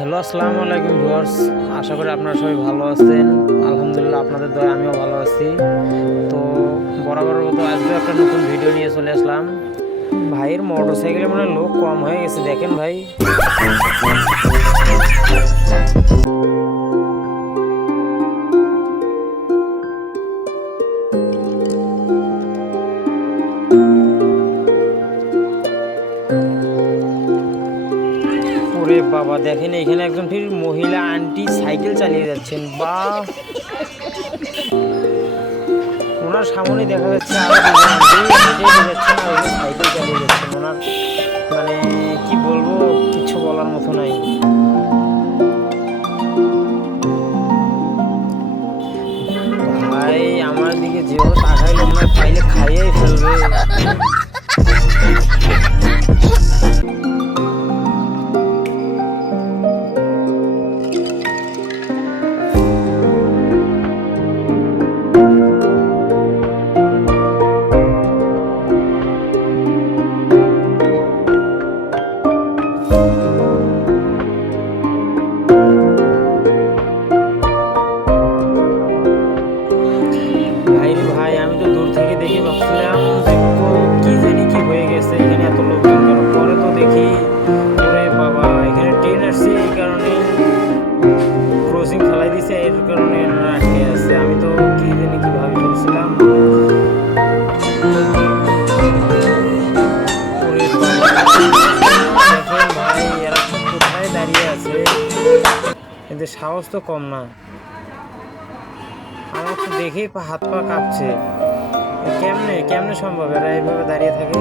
Hello, আসসালামু আলাইকুম viewers. আশা করি আপনারা সবাই ভালো আছেন। আলহামদুলিল্লাহ, আপনাদের দয়ায় আমিও ভালো আছি। তো বরাবরের মতো আজকে একটা নতুন ভিডিও নিয়ে চলে আসলাম। ভাইয়ের মোটরসাইকেলে মানে লোক কম হয়ে গেছে, দেখেন ভাই। ওরে বাবা, দেখেন এখানে একজন ফির মহিলা আন্টি সাইকেল চালিয়ে যাচ্ছেন। বা ওনার সামনে দেখা যাচ্ছে আরো দুজন আন্টি হেঁটে হেঁটে যাচ্ছেন আর উনি সাইকেল চালিয়ে যাচ্ছেন। ওনার মানে কি বলবো, কিছু বলার মতো নাই। ভাই আমার দিকে যেভাবে তাকাইলো মনে হয় পাইলে খাইয়েই ফেলবে। ভাই রে ভাই, আমি তো দূর থেকে দেখে ভাবছিলাম যে কি জানি কি হয়ে গেছে, এখানে এত লোকজন কেন। পরে তো দেখি ওরে বাবা, এখানে ট্রেন আসছে, এই কারণে ক্রসিং ফেলাই দিছে, এর কারণে এনারা আটকে আছে। আমি তো কি জানি কি ভাবি ফেলছিলাম। ওরে বাবা, দেখেন ভাই, এরা কোথায় দাঁড়িয়ে আছে, এদের সাহস তো কম না। আমার তো দেখেই হাত পা কাঁপছে। কেমনে কেমনে সম্ভব এরা এইভাবে দাঁড়িয়ে থাকে?